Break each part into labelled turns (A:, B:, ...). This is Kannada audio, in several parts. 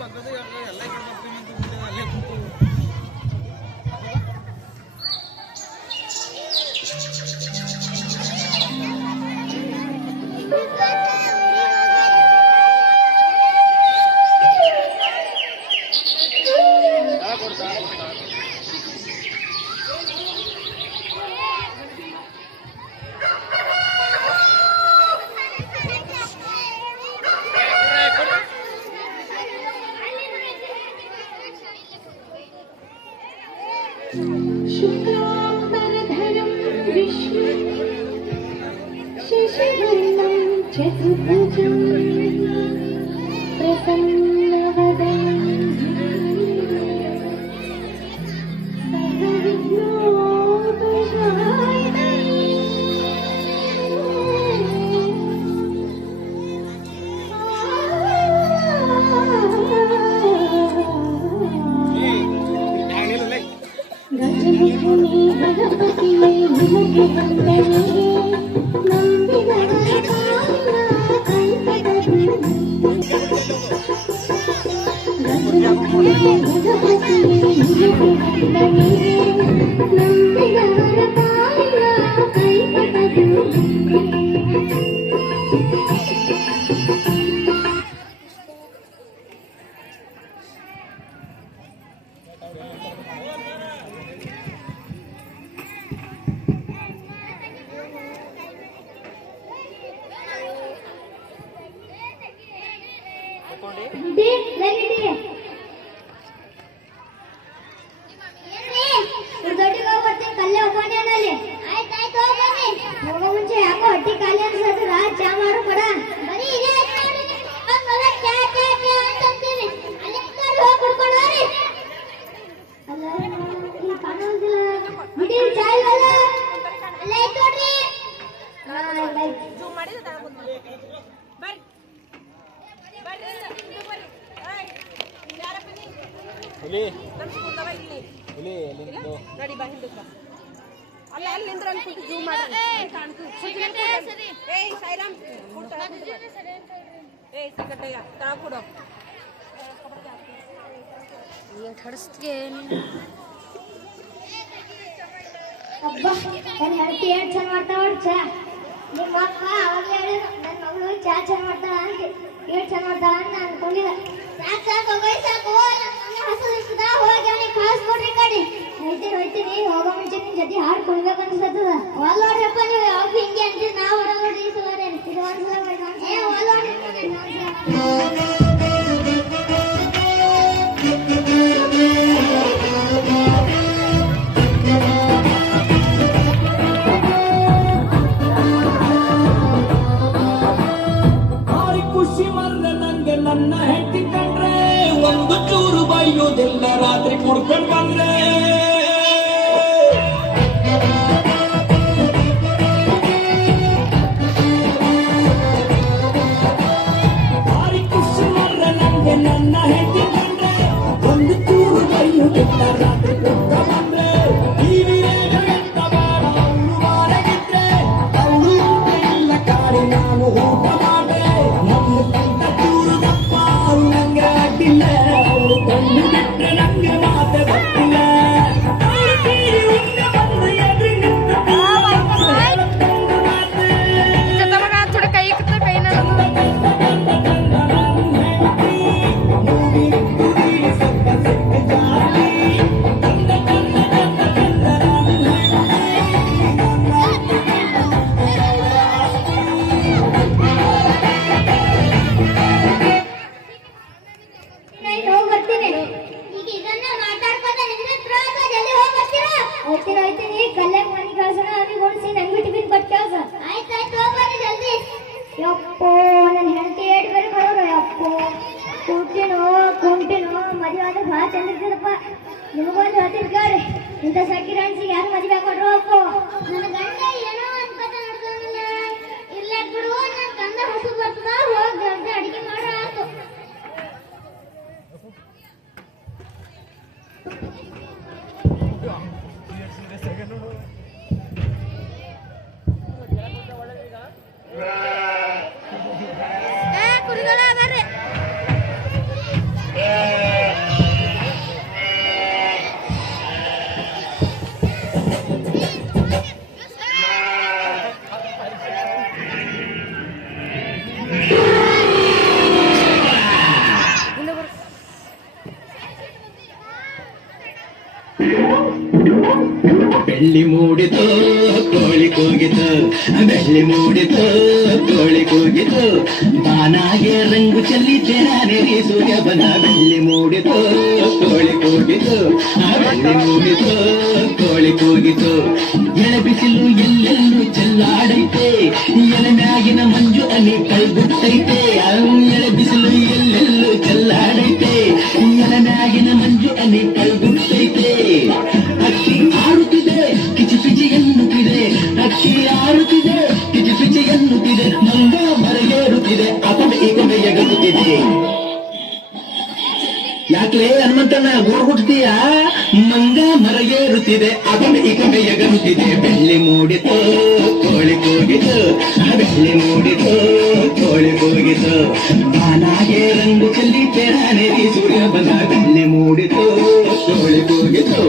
A: 嘛，这个搁这个。ಹಡಿಸ್ಗೆ
B: ಅಬ್ಬ ನನ್ನ ಹೆಂಡತಿ ಏನ್ ಚಾ? ನಿಮ್ಮ ಅಪ್ಪ ಹೇಳಿದ್ರು ನನ್ನ ಚಾ ಚಂದ ಮಾಡ್ತಾಳ ಅಂತ ಏನ್ ಚಂದ ಮಾಡ್ತಾಳ ಅಂತ ನಾನು ಅನ್ಕೊಂಡಿಲ್ಲ. ಸಾಕು ಸಾಕು ಹೋಗಿ ಸಾಕು ಹಸು ಕಡಿ ಹೋಗೋ ಮುಂಚೆ ಜೊತೆ ಹಾಡು ಕುಡ್ಬೇಕು ಅನ್ಸತ್ತದ. ಅವಾಗ ನೋಡ್ರಪ್ಪ ನೀವು ನಾವು ಹೊರಗೆ ಇದು ಒಂದ್ಸಲ 没有，我要去看看张先生。Come
C: on. ಮೂಡಿತು ಕೋಳಿ ಕೂಗಿತು ಬೆಳ್ಳಿ ಮೂಡಿತು ಕೋಳಿ ಕೂಗಿತು ಬಾನಾಗೆ ರಂಗು ಚೆಲ್ಲಿ ಚೆನ್ನಾಗಿ ಸೂರ್ಯ ಬನ ಬೆಳ್ಳಿ ಮೂಡಿತು ಕೋಳಿ ಕೂಗಿತು ಬೆಳ್ಳಿ ಮೂಡಿತು ಕೋಳಿ ಕೂಗಿತು ಎಳೆ ಬಿಸಿಲು ಎಲ್ಲೆಲ್ಲೂ ಚೆಲ್ಲಾಡೈತೆ, ಎಲೆ ಮ್ಯಾಗಿನ ಮಂಜು ಅನಿ ಕೈಗುಟ್ಟೈತೆ ಯಾಕೆ ಹನುಮಂತನ ಊರು ಹುಟ್ಟತೀಯ ಮಂಗ ಮರಗೇರುತ್ತಿದೆ ಅಗಮ ಈಗೊಮ್ಮೆ ಎಗರುತ್ತಿದೆ ಬೆಳ್ಳಿ ಮೂಡಿತು, ಕೋಳಿ ಕೂಗಿತು. ಬೆಳ್ಳಿ ಮೂಡಿತು, ಕೋಳಿ ಕೂಗಿತು. ಬಾನಾಗೆ ರಂಗು ಚೆಲ್ಲಿ ತೆರಾನೆ ಸೂರ್ಯ ಬಂದ. ಬೆಳ್ಳಿ ಮೂಡಿತು, ಕೋಳಿ ಕೂಗಿತು.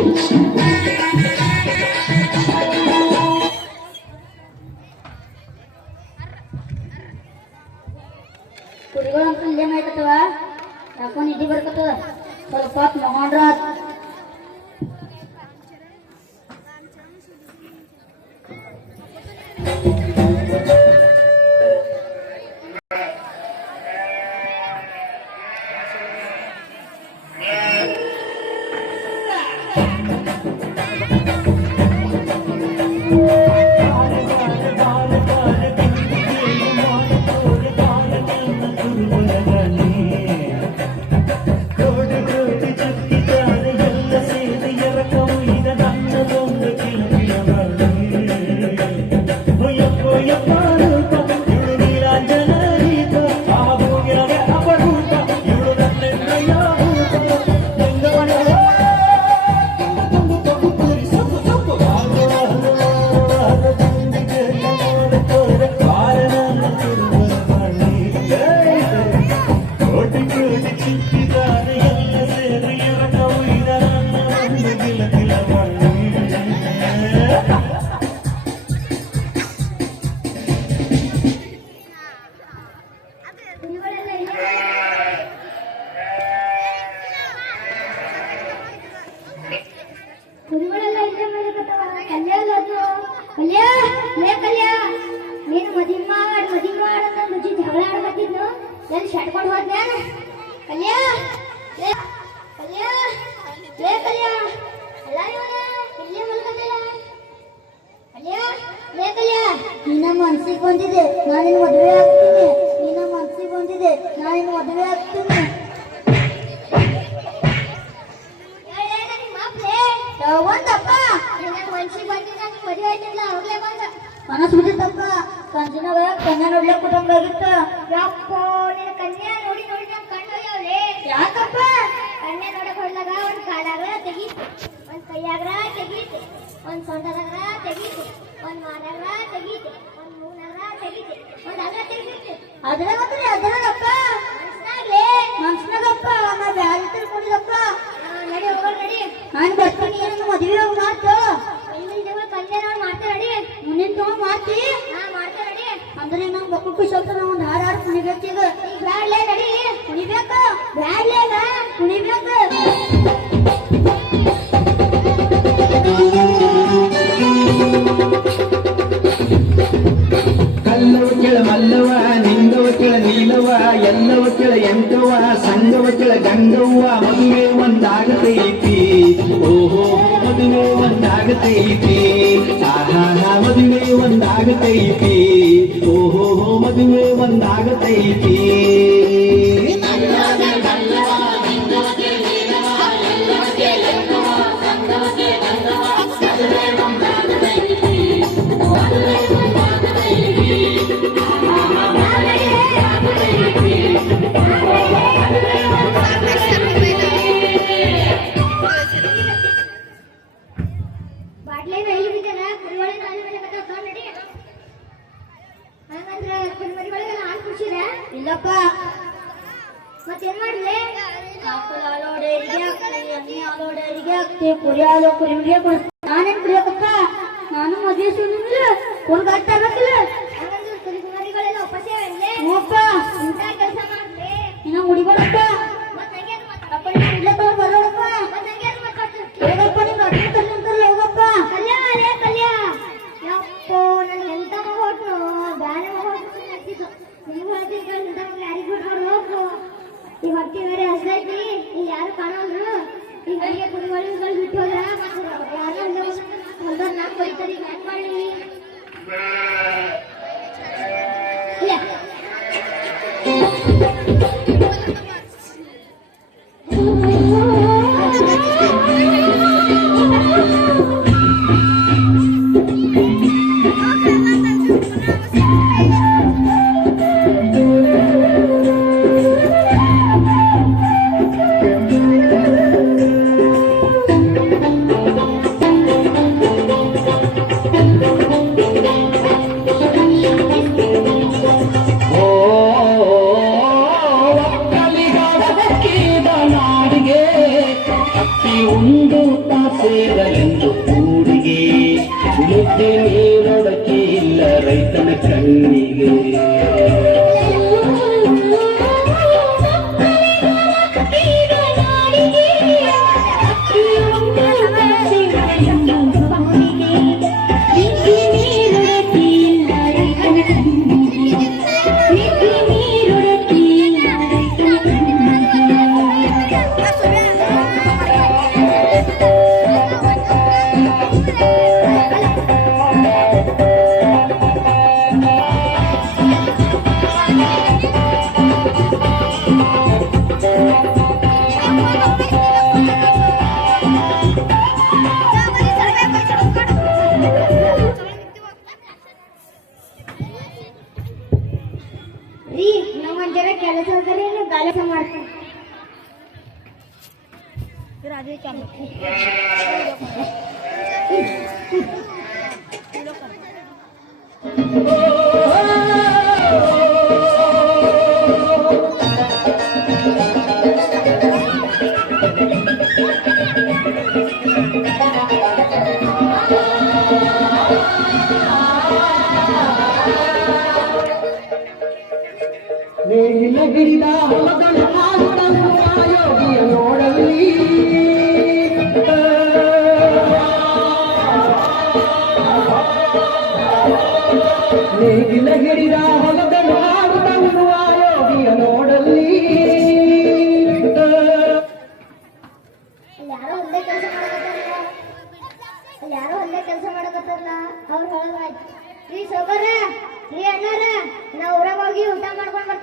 B: ಕುರಿಗಳಂತೂ ಇಲ್ಲೇ ಮಾಡ್ಕತ್ತವ ಯಾಕೋ ನಿಧಿ ಬರ್ಕತ್ತದ? પરફત મોહનરાજ ನಾನಿನ್ ಮದುವೆ ಆಗ್ತೀನಿ ಮನಸ್ಸು ಬಿದ್ದಿತ್ತಪ್ಪ ಕಂಚಿನಾಗ ಕನ್ಯಾ ನೋಡ್ಲಿಕ್ಕೆ ಕುಟುಂಬಾಗಿತ್ತ ಯಪ್ಪ ನಿನ್ನ ಕನ್ಯಾ ನೋಡಿ ನೋಡಿ ನನ್ ಕಣ್ಣು ಹೋಗ್ಯಾವ್ಲೆ ಯಾಕಪ್ಪ ಕನ್ಯಾ ನೋಡಕ್ ಹೋದಾಗ ಒಂದ್ ಕಾಲಾಗ ತೆಗೀತು ಒಂದ್ ಕೈಯಾಗ್ರ ತೆಗೀತು ಒಂದ್ ಸೊಂಟದಾಗ ತೆಗೀತು ಒಂದ್ ಮಾರಾಗ್ರ ತೆಗೀತು ಒಂದ್ ಮೂನಾಗ್ರ ತೆಗೀತು ಒಂದ್ ಅಗ್ರ ತೆಗೀತು ಅದ್ರ ಮಾತ್ರ ಅದ್ರಲ್ಲಪ್ಪ. ಮನ್ಸ್ನಾಗ್ಲೇ ಮನ್ಸ್ನಾಗಪ್ಪ ನಾ ಬ್ಯಾರೆ ತಿಳ್ಕೊಂಡಿದಪ್ಪ ನಡಿ ಹೋಗೋಣ ನಡಿ. ನಾನು ಬರ್ತೀನಿ ಏನು ಮದುವೆ ಹೋಗಿ ಮಾತು. ಮುಂದಿನ ತಿಂಗಳು ನಡಿ. ಮುಂದಿನ ತಿಂಗಳು ಮಾಡ್ತಿ ನಡಿ. ಅಂದ್ರೆ ನಂಗೆ ಖುಷಿ ಆಗ್ತದೆ ನಾವು ಒಂದು ಹಾಡು ಹಾಡು ಕುಣಿಬೇಕು ಈಗ. ಬ್ಯಾಡ್ಲೇ ನಡಿ. ಕುಣಿಬೇಕು? ಬ್ಯಾಡ್ಲೇ ಕುಣಿಬೇಕು? ಇಲ್ಲಪ್ಪ. ಮತ್ತೇನ್ ಮಾಡ್ಲಿ? ಆಕಳ ಹಾಲು ಡೈರಿಗೆ ಹಾಕ್ತಿ ಎಮ್ಮೆ ಹಾಲು ಡೈರಿಗೆ ಹಾಕ್ತಿ ಕುರಿ ಹಾಲು ಕೊಡ್ತಿ ನಾನೇನ್ ಕುಡಿಯಕಪ್ಪ? ನಾನು ಮದುವೆ ಒಂದು ಗಟ್ಟ Thank you.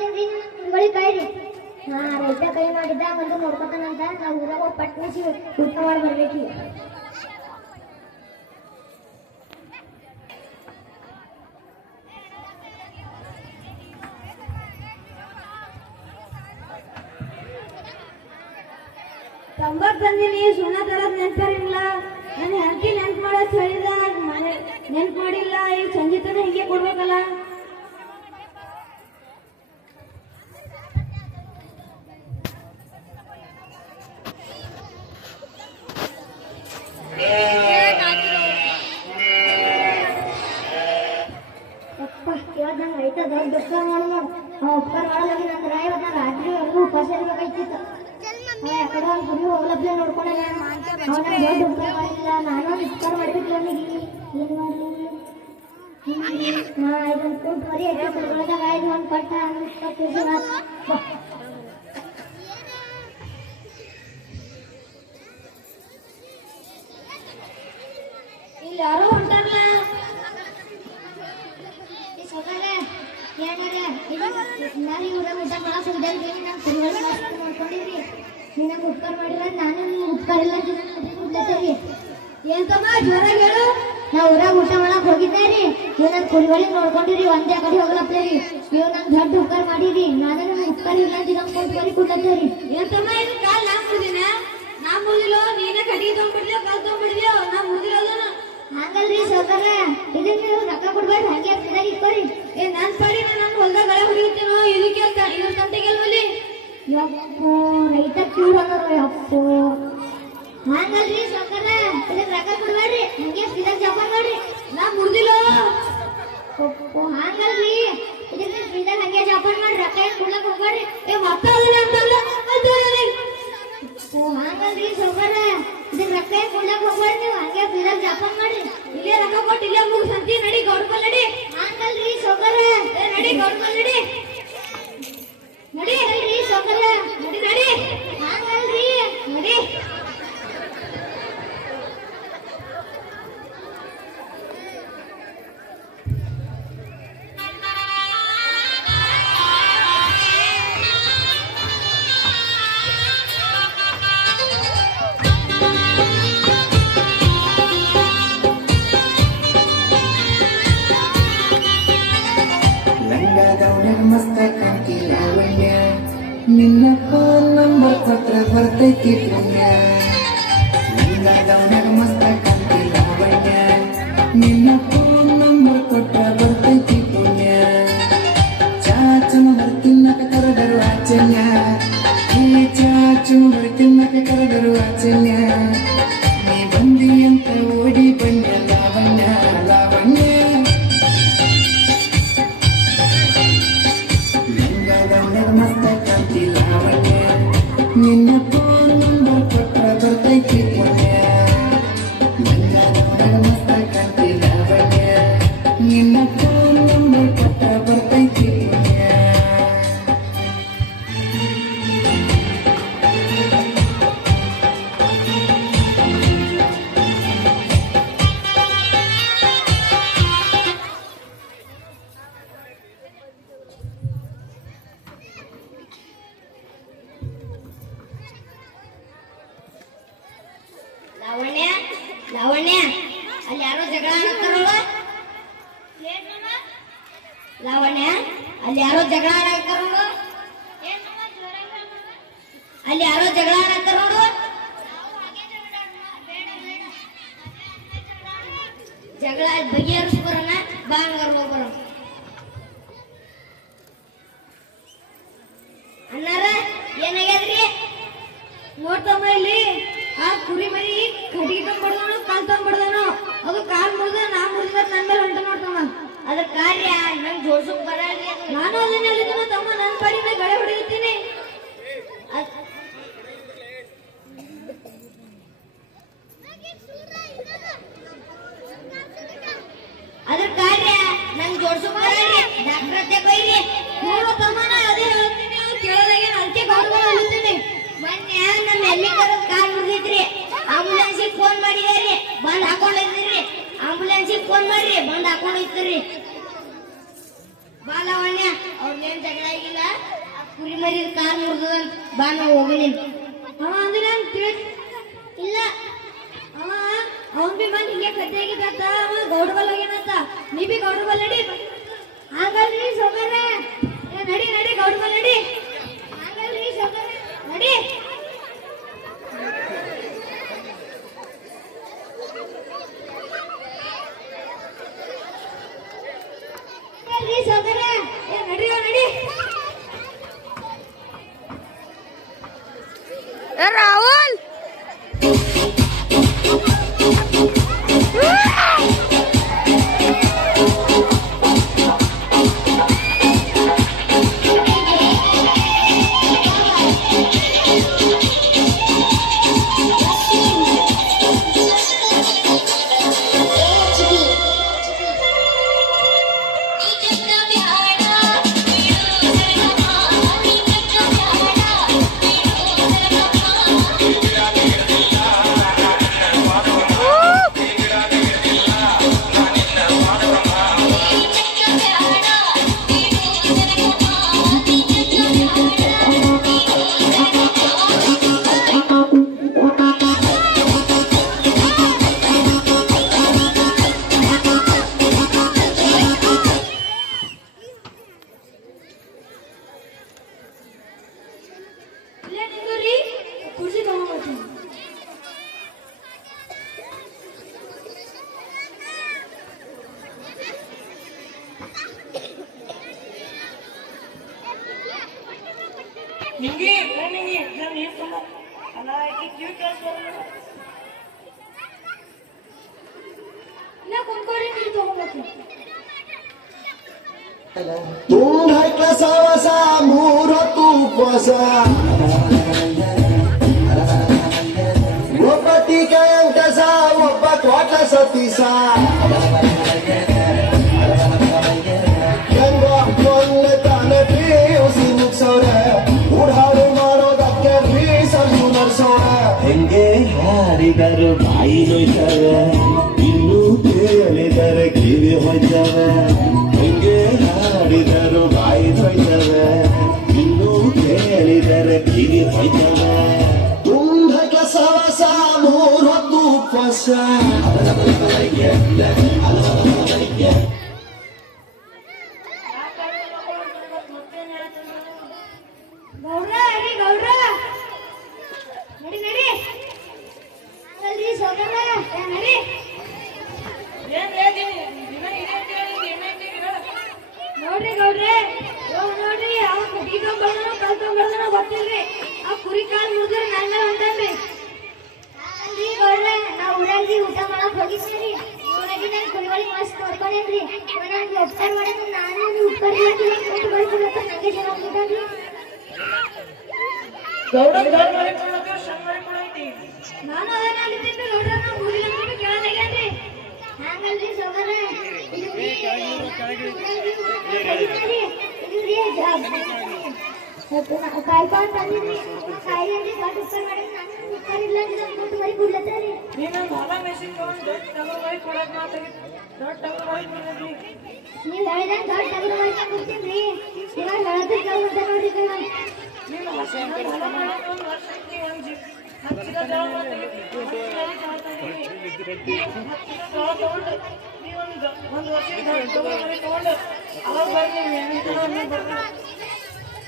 B: ಮಾಡ್ಕೊಂಡ್ ಬರ್ತೀನಿ ರೀ ನಿಮ್ಗಳಿಗೆ ಕಾಯ್ರಿ ಹಾ ರೈತ ಕೈ ಮಾಡಿದ್ದ ಬಂದು ನೋಡ್ಕೊತಾನಂತ ನಾವು ಊರಾಗ ಹೋಗಿ ಪಟ್ನಿಸಿ ಊಟ ಮಾಡಿ ಬರ್ಬೇಕು ಅವ ಯಾಕಡೆ ಒಂದು ಗುರಿ ಹೋಗ್ಲಬ್ಲೆ ನೋಡ್ಕೊಂಡೆ ನಾನು ಅವ ನಂಗೆ ದೊಡ್ಡ ಉಪಕಾರ ಮಾಡಿಲ್ಲ, ನಾನು ಒಂದು ಉಪಕಾರ ಮಾಡ್ಬೇಕು ಅವನಿಗೆ. ಏನು ಮಾಡಲಿ? ಹಾ ಇದೊಂದು ಕುಂಟು ಮರಿ ಐತೆ ಕುಡ್ಕೊಳ್ದಾಗ ಇದು ಒಂದು ಪಟ್ಟ ಅನ್ನಿಸ್ತಾ ನೀನು ನಂಗೆ ಉಪಕಾರ ಮಾಡಿಲ್ಲ ನಾನು ನಿಮ್ಗೆ ಉಪಕಾರ ಇಲ್ಲ ಕುಡ್ಲತ್ತೀರಿ ಏನ್ ತಮ್ಮ ಜೋರಾಗಿ ಹೇಳು. ನಾ ಊರಾಗ ಊಟ ಮಾಡಕ್ ಹೋಗಿದ್ದೆ ರೀ. ನೀವು ನನ್ನ ಕುರಿಗಳಿಗೆ ನೋಡ್ಕೊಂಡಿರಿ ಒಂದೇ ಕಡೆ ಹೋಗ್ಲತ್ತೇರಿ ನೀವು ನಂಗೆ ದೊಡ್ಡ ಉಪಕಾರ ಮಾಡಿರಿ ನಾನು ನಿಮ್ಗೆ ಉಪಕಾರ ಇಲ್ಲ ಅಂತ ನಂಗೆ ಕುರಿ ಕುಡ್ಲತ್ತೀರಿ ಏನ್ ತಮ್ಮ ಇದು ಕಾಲ್ ನಾ ಮುರಿದಿನ? ನಾ ಮುರಿದಿಲ್ಲೋ? ನೀನೇ ಕಟ್ಟಿಗೆ ತೊಗೊಂಡ್ಬಿಡ್ಲಿಯೋ ಕಾಲ್ ತೊಗೊಂಡ್ಬಿಡ್ಲಿಯೋ ನಾ ಮುರಿದಿಲ್ಲ ಹಂಗಲ್ರಿ ಸೌಕರ ಇದನ್ನ ನೀವು ರೊಕ್ಕ ಕೊಡ್ಬೇಡ್ರಿ ಹಾಗೆ ಇಟ್ಕೊರಿ. ಏ ನನ್ ಪಾಡಿ ನಾನು ಹೊಲ್ದಾಗ ಗಳೆ ಹೊಡಿತೀನೋ ಇದಕ್ಕೆ ಇದ್ರ ತಂಟೆಗೆಲ್ವಲ್ಲಿ ಯಪ್ಪೋ ರೈತ ಅನ್ನೋರು ಯಪ್ಪೋ ಹಂಗಲ್ರಿ ಸೌಕರ ಇದಕ್ಕೆ ರೊಕ್ಕ ಕೊಡ್ಬೇಡ್ರಿ ಹಂಗೆ ಮಾಡ್ರಿ. ನಾ ಮುರ್ದಿಲ್ಲ. ಒಪ್ಪೋ ಹಂಗಲ್ರಿ ಇದಕ್ಕೆ ಫ್ರೀದಾಗ ಹಂಗೆ ಜಪಾನ್ ಮಾಡ್ರಿ, ರೊಕ್ಕ ಏನ್ ಕೊಡ್ಲಕ್ ಹೋಗ್ಬೇಡ್ರಿ. ಏ ಮಾತಾಡಲ್ಲ ಅಂತಲ್ಲ ಅಂತಲ್ಲ ಓ ಹಂಗಲ್ರಿ ರೊಕ್ಕ ಕೊಡ್ಲಕ್ ಹೋಗ್ಬೇಡ್ರಿ ನೀವು, ಹಂಗೆ ಮಾಡ್ರಿ. ಇಲ್ಲೇ ರೊಕ್ಕ ಕೊಟ್ಟು ಇಲ್ಲೇ ಮುಗ್ ಸಂತಿ ನಡಿ, ಗೌಡ್ಕಲ್ ನಡಿ. ಹಂಗಲ್ರಿ ಸೌಕರ ಏ, ನಡಿ, ಗೌಡ್ಕಲ್ ನಡಿ. ನಡಿ ನಡಿ ಸೌಕರ ನಡಿ ನಡಿ. ಹಂಗಲ್ರಿ ನಡಿ. നിന്നെ ಜಗಳ ಬಗೆಹರಿಸ್ಬರೋಣ ಬಾ ಹಂಗಾರ ಹೋಗ್ಬರೋಣ ಅಣ್ಣಾರ ಏನಾಗ್ಯದ್ರಿ ನೋಡ್ತಮ್ಮ ಇಲ್ಲಿ ಆ ಕುರಿ ಮರಿ ಕಟ್ಟಿಗೆ ತಂಬಡ್ದನು ಕಾಲ್ ತಂಬಡ್ದನು ಅದು ಕಾಲ್ ಮುರಿದ ನಾ ಮುರಿದ ನನ್ ಮೇಲೆ ಹೊಂಟ ನೋಡ್ತಮ್ಮ ಅದ್ರ ಕಾರ್ಯ ನಂಗೆ ಜೋಡ್ಸಕ್ ಬರಲ್ರಿ ಅದು. ನಾನು ಅದನ್ನ ಹೇಳಿದ್ರು ತಮ್ಮ ನನ್ನ ಪಾಡಿನ ಗಳೆ ಹೊಡಿತೀನಿ ಅದ್- ಅದ್ರ ಕಾರ್ಯ ನಂಗೆ ಜೋಡ್ಸಕ್ ಬರಲ್ರಿ ಡಾಕ್ಟರ್ ಹತ್ತೆ ಬೈರಿ ನೋಡು ತಮ್ಮ ನಾ ಅದೇ ಹೇಳ್ತೀನಿ ನೀವು ಕೇಳೋದಾಗೆ ಅದಕ್ಕೆ ಗೌರವ ಹೇಳ್ತೀನಿ ಮೊನ್ನೆ ನಮ್ಮ ಎಲ್ಲಿಕರ ಕಾಲ್ ಮುರಿದಿದ್ರಿ ಆಂಬುಲೆನ್ಸಿಗೆ ಫೋನ್ ಮಾಡಿದಾರಿ ಬಂದ್ ಹಾಕೊಂಡಿದ್ರಿ ಆಂಬುಲೆನ್ಸಿಗೆ ಫೋನ್ ಮಾಡ್ರಿ ಬಂದ್ ಹಾಕೊಂಡಿದ್ರಿ ಬಾಲವಣ್ಯ ಅವ್ರನ್ನೇನ್ ಜಗಳ ಆಗಿಲ್ಲ. ಕುರಿ ಮರಿ ಕಾಲ್ ಮುರಿದಂತ ಬಾ ನಾವು ಹೋಗಿನಿ ಅವ ಅಂದ್ರೆ ಇಲ್ಲ. ಅವ, ಅವನ್ ಬಿ ಬಂದ್ ಹಿಂಗೆ ಕದ್ದೆ ಆಗಿದ್ದ ಅವ ಗೌಡ ಬಲ್ ಹೋಗ್ಯಾನಂತ. ನೀ ಬಿ ಗೌಡ ಬಲ್ ನಡಿ. ಆಗಲ್ರಿ ಸೋಕರ ನಡಿ ನಡಿ ಗೌಡ ಬಲ್ ಆಗಲ್ರಿ ಸೋಕರ ನಡಿ ಆಗಲ್ರಿ ಸೋಕರ ನಡಿ ನಡಿ
A: ಏ
D: ನಿಂಗೆ ನಿಂಗೆ ನಾನು ಏನು ಸಮ ಅಲ್ಲ ಈ ಕಿವಿ ಕೇಳಿಸ್ಬಾರ್ದು
B: ಇಲ್ಲ ಕುಂತ್ಕೋರಿ ನೀರು ತಗೊಂಡ್ಬರ್ತೀನಿ
E: ತುಂಗ್ ಹಾಕ್ಲ ಸಾವಸ ಮೂರೊತ್ತು ಉಪವಾಸ ಒಬ್ಬ
C: ಹಾರಿದರು ಬಾಯಿ ನೋಯ್ತವೆ, ಇನ್ನೂ ಕೇಳಿದರೆ ಕಿವಿ ಹೋಯ್ತವೆ. ಹೆಂಗೆ ಹಾಡಿದರು, ಬಾಯಿ ನೋಯ್ತವೆ ಇನ್ನೂ ಕೇಳಿದರೆ ಕಿವಿ ಹೋಯ್ತವೆ.
E: ತುಂಗ್ ಕಸವಸ ಸಾವಸ ಮೂರೊತ್ತು ಉಪವಾಸ
B: ಗೌಡ್ರ ಅಡಿ ಗೌಡ್ರ ನಡಿ ನಡಿ ಅಲ್ರಿ ಸೋದರ ಏ, ನಡಿ
D: ಏನು ಹೇಳ್ತೀನಿ ದಿನ ಇದೇ ಕೇಳಿ ಏನೈತಿ
B: ನೋಡ್ರಿ ಗೌಡ್ರೆ ಇವಾಗ ನೋಡ್ರಿ ಅವ ಕಟ್ಟಿ ತೊಗೊಂಡ್ಬರ್ದನೋ ಕಲ್ ತೊಗೊಂಡ್ಬರ್ದನೋ ಗೊತ್ತಿಲ್ರಿ ಆ ಕುರಿ ಕಾಲ್ ಮುರಿದ್ರೆ ನನ್ನ ಮೇಲೆ ಹೊಂಟನ್ರಿ ಅಲ್ರಿ ಗೌಡ್ರೆ ನಾವು ಊರಾಗಿ ಊಟ ಮಾಡಕ್ ಹೋಗಿದ್ರಿ ಊರಾಗಿ ನಾನು ಕುರಿಗಳಿಗೆ ಮಸ್ತ್ ನೋಡ್ಕೊಂಡೇನ್ರಿ ನನಗೆ ಉಪಕಾರ ಮಾಡಿದ್ರೆ ನಾನು ನೀವು ಉಪಕಾರ ಮಾಡಿಲ್ಲ ಕೊಟ್ಟು ಬಳ್ಕೊಳತ್ತ ನನಗೆ ಜನ ಹೋಗಿದ್ದಾನ್ರಿ
D: ಗೌಡ ಗೌಡ ಮಾಡಿ ಕೊಡೋದು ಸಣ್ಣ ಮಾಡಿ ಕೊಡೈತಿ
B: ನಾನು ಅದನ್ನ ಅಲ್ಲಿದ್ದೆ ನೋಡ್ರ ನಾವು ಊರಿನ ಮಗ ಕೇಳಲಾಗ್ಯಾನ್ರಿ ಹಂಗಲ್ರಿ ಸೋಗರ ಇದು ರೀ ಇದು ರೀ
D: ಒಂದು ವರ್ಷ ಐತಿ ಒಂದು ಜಿ ಹಚ್ಚಿದ ಜಲ ಮಾತಾಗಿತ್ತು ಹಚ್ಚಿದ ಜಲ ತಗೊಂಡು ನೀವು ಒಂದು ಒಂದು ವರ್ಷ ತಗೊಂಡು ತಗೊಂಡು ಅವಾಗ ಬರ್ರಿ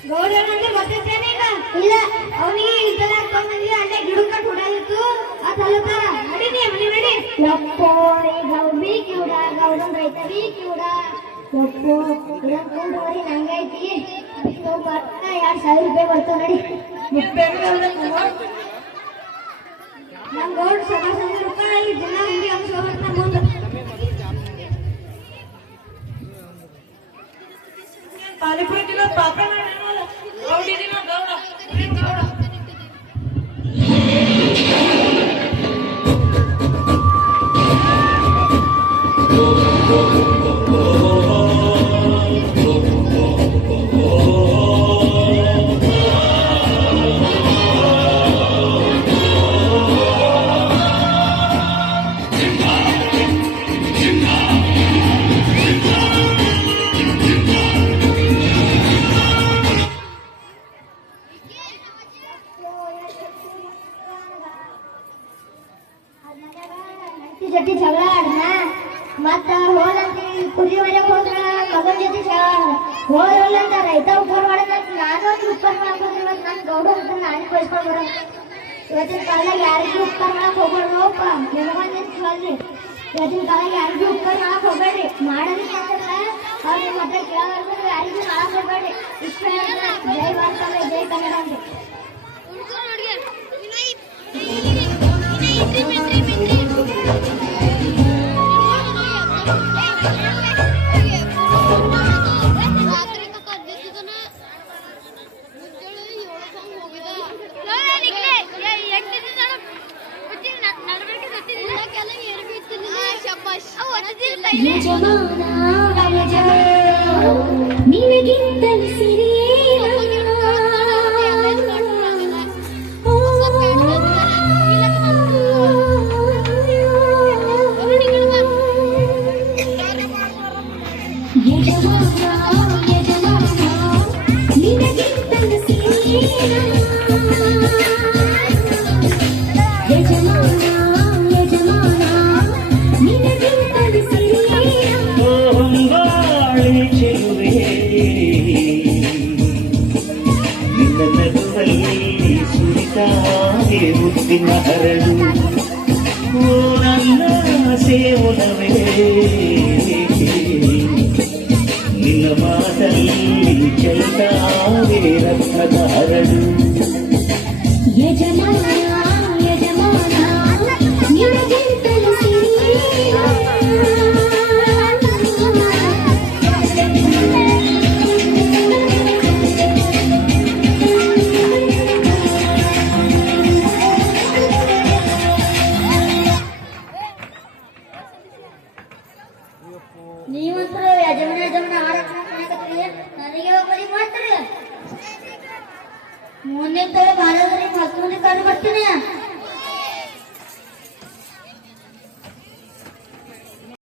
B: ಗೌಡನಂದ್ರೆ ಗೊತ್ತಿರ್ತೇನೆ ಈಗ ಇಲ್ಲ ಅವನಿಗೆ ಇದೆಲ್ಲ ಹಾಕೊಂಡ್ಬಂದ್ವಿ ಅಲ್ಲೇ ಗಿಡಕ್ಕ ಹುಡಾಯಿತ್ತು ಅದು ಅಲ್ಲತಾರ ನಡೀನಿ ಮನೆ ನಡಿ ಯಪ್ಪೋ ಈಗ ಬಿ ಕಿವುಡ ಗೌಡನ್ ರೈತ ಬಿ ಕಿವುಡ ಯಪ್ಪೋ ಇದಕ್ಕೊಂಡ್ರಿ ನಂಗೈತಿ ಅದಕ್ಕೆ ಬರ್ತಾ ಎರಡ್ ಸಾವಿರ ರೂಪಾಯಿ ಬರ್ತಾವ ನಡಿ ನಮ್ ಗೌಡ್ ಸದಾ ಸಂದ ರೂಪಾಯಿ ದಿನ ಹಿಂಗೆ ಅಂಶ ಬರ್ತಾ ಮುಂದೆ
D: ಪಾನಿಪುರಿ ತಿನ್ನೋ ಪಾಪ
B: Yeah. ಯಜಮಾನ ನಿನಗಿಂತಲೂ ಯಜಮಾನ
F: ಸುರಿತಾಗೆ ಮುತ್ತಿನ ಹರಳು ಓ ನನ್ನ ಸೇವನವೇ ನಿನ್ನ ಮಾತಲ್ಲಿ